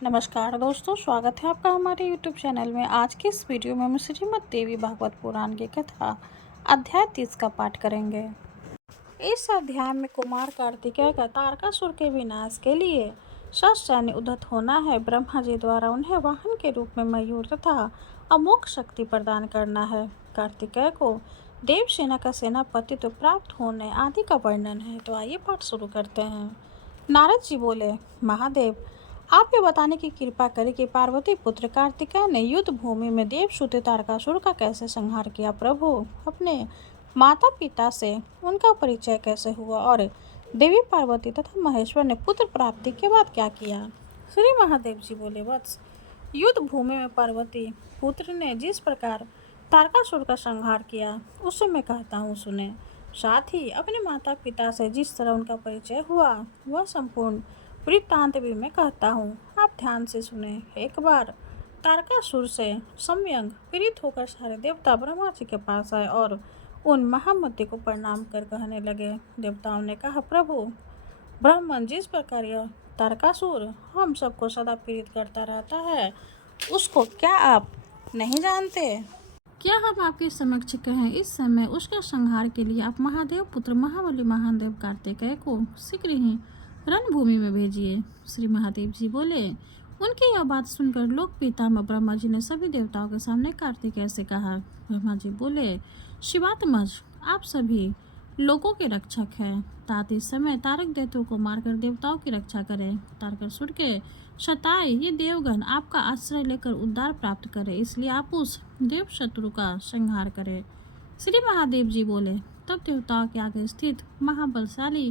नमस्कार दोस्तों, स्वागत है आपका हमारे यूट्यूब चैनल में। आज की इस वीडियो में हम श्रीमद् देवी भागवत पुराण की कथा अध्याय 30 का पाठ करेंगे। इस अध्याय में कुमार कार्तिकेय का तारकासुर के विनाश के लिए सैन्य उद्धत होना है। ब्रह्मा जी द्वारा उन्हें वाहन के रूप में मयूर तथा अमोघ शक्ति प्रदान करना है। कार्तिकेय को देवसेना का सेनापति तो प्राप्त होने आदि का वर्णन है। तो आइए पाठ शुरू करते हैं। नारद जी बोले, महादेव, आप ये बताने की कृपा करें कि पार्वती पुत्र कार्तिकेय ने युद्ध भूमि में देवसुत तारकासुर का कैसे संहार किया। प्रभु, अपने माता पिता से उनका परिचय कैसे हुआ और देवी पार्वती तथा महेश्वर ने पुत्र प्राप्ति के बाद क्या किया। श्री महादेव जी बोले, वत्स, युद्ध भूमि में पार्वती पुत्र ने जिस प्रकार तारकासुर का संहार किया उसे मैं कहता हूँ, सुने। साथ ही अपने माता पिता से जिस तरह उनका परिचय हुआ वह संपूर्ण वृत्तांत भी मैं कहता हूँ, आप ध्यान से सुने। एक बार तारकासुर से सम्यंग पीड़ित होकर सारे देवता ब्रह्मा जी के पास आए और उन महामती को प्रणाम कर कहने लगे। देवताओं ने कहा, प्रभु ब्राह्मण, जिस प्रकार यह तारकासुर हम सबको सदा पीड़ित करता रहता है उसको क्या आप नहीं जानते? क्या हम आपके समक्ष कहें, इस समय उसका संहार के लिए आप महादेव पुत्र महाबली महादेव कार्तिकेय को शीघ्र ही रणभूमि में भेजिए। श्री महादेव जी बोले, उनकी यह बात सुनकर लोक पितामह ब्रह्मा जी ने सभी देवताओं के सामने कार्तिकेय से कहा। ब्रह्मा जी बोले, शिवात्मज, आप सभी लोगों के रक्षक हैं, तात इस समय तारक दैत्यों को मारकर देवताओं की रक्षा करें। तारकासुर के शताय ये देवगण आपका आश्रय लेकर उद्धार प्राप्त करे, इसलिए आप उस देव शत्रु का संहार करें। श्री महादेव जी बोले, तब देवताओं के आगे स्थित महाबलशाली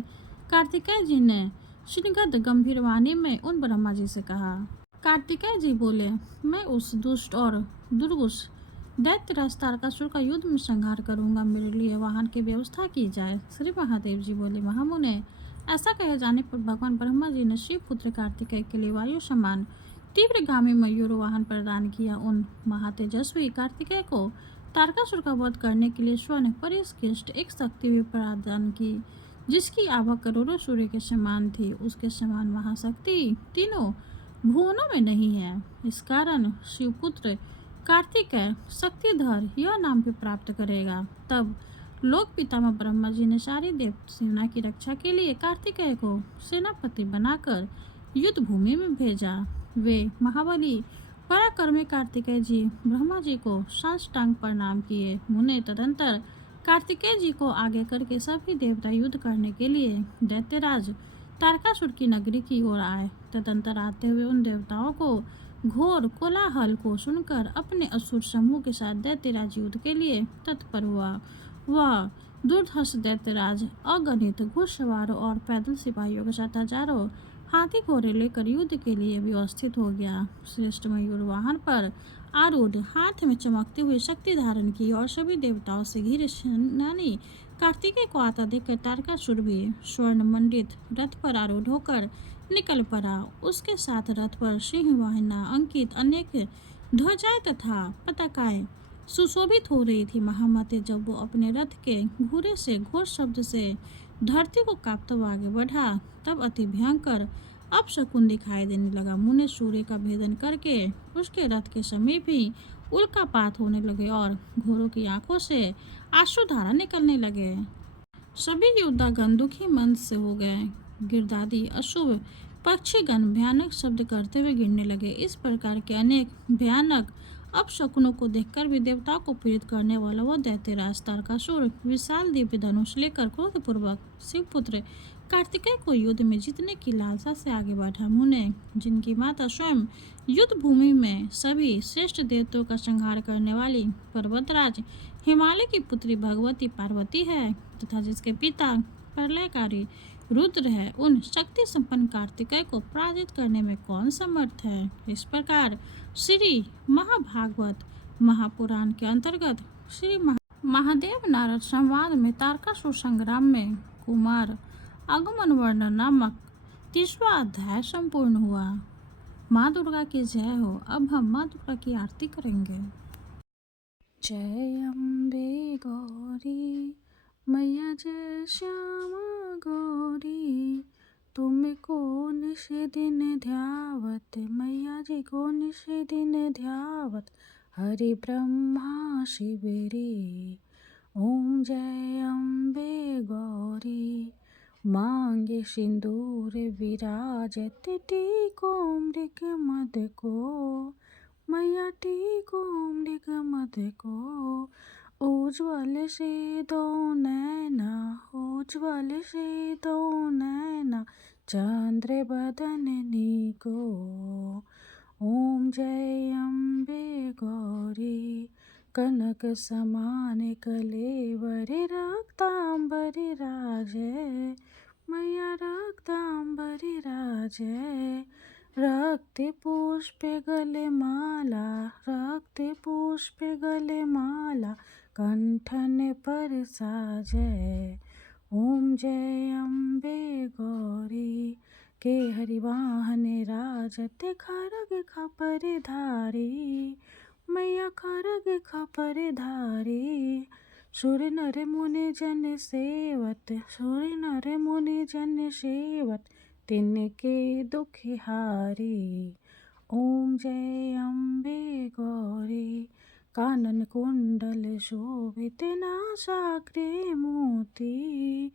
कार्तिकेय जी ने श्रीगद गंभीर वाणी में उन ब्रह्मा जी से कहा। कार्तिकेय जी बोले, मैं उस दुष्ट और दुर्गुष दैत्यराज तारकासुर का युद्ध में संहार करूंगा, मेरे लिए वाहन की व्यवस्था की जाए। श्री महादेव जी बोले, महामुने, ऐसा कहे जाने पर भगवान ब्रह्मा जी ने शिव पुत्र कार्तिकेय के लिए वायु समान तीव्रगामी मयूर वाहन प्रदान किया। उन महातेजस्वी कार्तिकेय को तारकासुर का वध करने के लिए स्वर्ण परिष्कृष्ट एक शक्ति भी प्रदान की, जिसकी आभा करोड़ों सूर्य के समान थी। उसके समान महाशक्ति तीनों भुवनों में नहीं है। इस कारण शिवपुत्र कार्तिकेय शक्तिधर यह नाम भी प्राप्त करेगा। तब लोक पितामह ब्रह्मा जी ने सारी देव सेना की रक्षा के लिए कार्तिकेय को सेनापति बनाकर युद्ध भूमि में भेजा। वे महाबली पराक्रमी कार्तिकेय जी ब्रह्मा जी को साष्टांग प्रणाम किए। मुने तदंतर कार्तिकेय जी को आगे करके सभी देवता युद्ध करने के लिए दैत्यराज तारकासुर की नगरी की ओर आए। तदंतर आते हुए उन देवताओं को घोर कोलाहल को सुनकर अपने असुर समूह के साथ दैत्यराज युद्ध के लिए तत्पर हुआ। वह दुर्धर्ष दैत्यराज अगणित घुड़सवारों और पैदल सिपाहियों के साथ हजारों हाथी घोड़े लेकर युद्ध के लिए व्यवस्थित हो गया। श्रेष्ठ मयूर वाहन पर आरूढ़, हाथ में चमकती हुई शक्ति धारण की और सभी देवताओं से घिरे सेनानी कार्तिकेय को आता देखकर तारकासुर भी स्वर्ण मंडित रथ पर आरूढ़ होकर निकल पड़ा। उसके साथ रथ पर सिंह वाहिना अंकित अनेक ध्वजाएं तथा पताकाएं सुशोभित हो रही थी। महामते जब वो अपने रथ के घूरे से घोर शब्द से धरती को कांपता हुआ आगे बढ़ा, तब अति भयंकर अपशकुन दिखाई देने लगा। मुने सूर्य का भेदन करके उसके रथ के समीप ही उल्कापात होने लगे और घोड़ों की आंखों से आंसुधारा निकलने लगे। सभी योद्धागण दुखी मन से हो गए। गिरदादी अशुभ पक्षीगण भयानक शब्द करते हुए गिरने लगे। इस प्रकार के अनेक भयानक अपशकुनों को देखकर भी देवताओं को पीड़ित करने वाला वह दैत्यराज तारकासुर विशाल दिव्य धनुष लेकर क्रोधपूर्वक शिवपुत्र कार्तिकेय को युद्ध में जीतने की लालसा से आगे बढ़ा। मुने, जिनकी माता स्वयं युद्ध भूमि में सभी श्रेष्ठ देवताओं का संहार करने वाली पर्वतराज हिमालय की पुत्री भगवती पार्वती है तथा जिसके पिता प्रलयकारी रुद्र है, उन शक्ति संपन्न कार्तिकेय को पराजित करने में कौन समर्थ है। इस प्रकार श्री महाभागवत महापुराण के अंतर्गत श्री महादेव नारद संवाद में तारकासुर संग्राम में कुमार आगमन वर्णन नामक 30वां अध्याय संपूर्ण हुआ। माँ दुर्गा की जय हो। अब हम माँ दुर्गा की आरती करेंगे। जय अम्बे गौरी मैया, जय श्यामा गौरी, तुमको निश दिन ध्यावत मैया जी को निशि दिन ध्यावत हरि ब्रह्मा शिविरे। ओम जय अम्बे गौरी मांगे सिंदूर विराजत टीको मृग मद को। मैया टीको मृग मद को। उज्ज्वल से दो नैना उज्ज्वल से दो नैना चंद्र बदननी को। ओम जय अम्बे गौरी कनक समान कलेवर रक्तांबरी राजे। मैया रक्तांबरी राजे। रक्त पुष्प गले माला रक्त पुष्प गले माला कंठन पर साजे। ओम जय अम्बे गौरी के हरिवाहन राजत खरग खपर धारी। मैया खरग खपर धारी। सुर नर मुनि जन सेवत सुर नर मुनि जन सेवत तिनके दुख हारी। ओम जय अम्बे गौरी कानन कुंडल शोभित नासाग्रे मोती।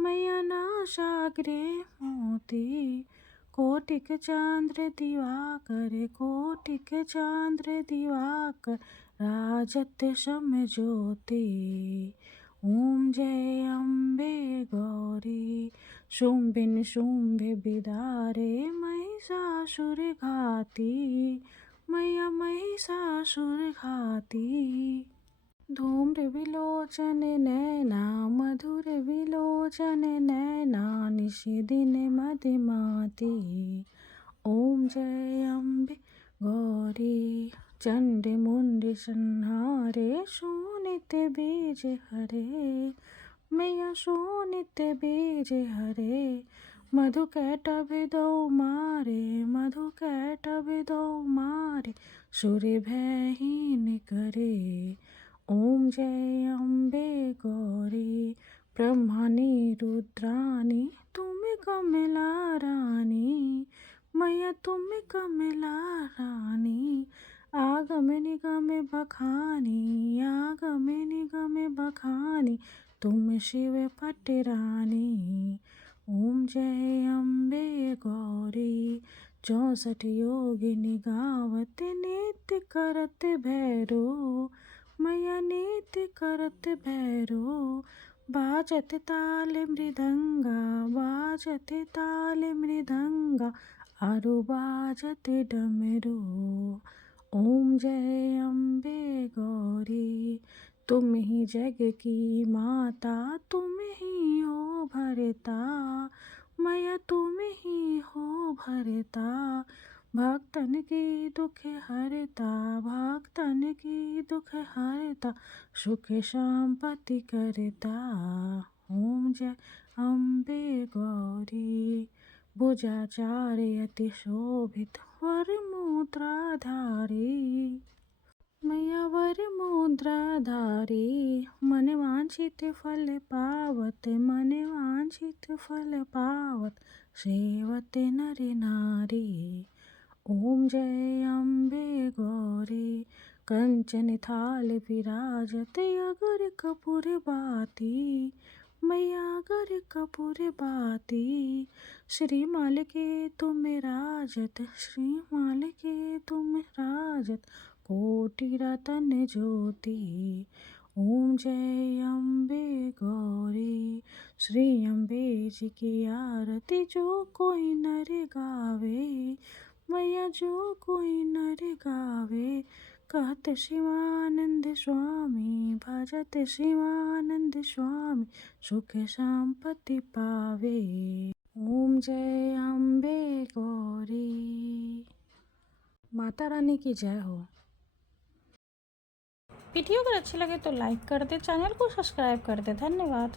मैया नासाग्रे मोती। कोटिक चांद्र दिवाकर कोटिक चांद्र दिवाकर राजत सम ज्योति। ओम जय अम्बे गौरी शुंभ निशुंभ बिदारे महिषासुर घाती। मैया महिषासुर घाती। धूम्र विलोचन नैना मधुर विलोचन नैना निशि दिन मदिमाती। ओम जय अम्बे गौरी चंड मुंड संहारे शोणित बीज हरे। मैया शोणित बीज हरे। मधु कैटभ दो मारे मधु कैटभ दो मारे सुर भयहीन करे। ओम जय अम्बे गौरी ब्रह्मानी रुद्रानी तुम कमला रानी। मैया तुम कमला रानी। आगम निगम बखानी आगम निगम बखानी तुम शिव पटरानी। ओम जय अम्बे गौरी 64 योगिनी गावत नित्य करत भैरो। मैया नित्य करत भैरो। बाजत ताल मृदंगा बाजत ताल मृदंगा आरु बाजत डमरू। ओम जय अम्बे गौरी तुम ही जग की माता तुम ही हो भरता। मैया तुम ही हो भरता। भक्तन की दुख हरता भक्तन की दुख हरता सुख संपत्ति करता। ओम जय अम्बे गौरी भुजाचार्य अति शोभित वर मुद्रा धारी। मैया वर मुद्रा धारी। मन वांछित फल पावत मन वांछित फल पावत सेवत नर नारी। ओम जय अम्बे गौरी कंचन थाल विराजत अगर कपूर बाती। मैया अगर कपूर बाती। श्रीमाल के तुम राजत श्रीमाल के तुम राजत कोटि रतन ज्योति। ओम जय अम्बे गौरी श्री अम्बे जी की आरती जो कोई नर गावे। मैया जो कोई नर गावे कहत शिवानंद स्वामी भजत शिवानंद स्वामी सुख संपत्ति पावे। ओम जय अम्बे गौरी। माता रानी की जय हो। वीडियो अगर अच्छी लगे तो लाइक कर दे चैनल को सब्सक्राइब कर दे। धन्यवाद।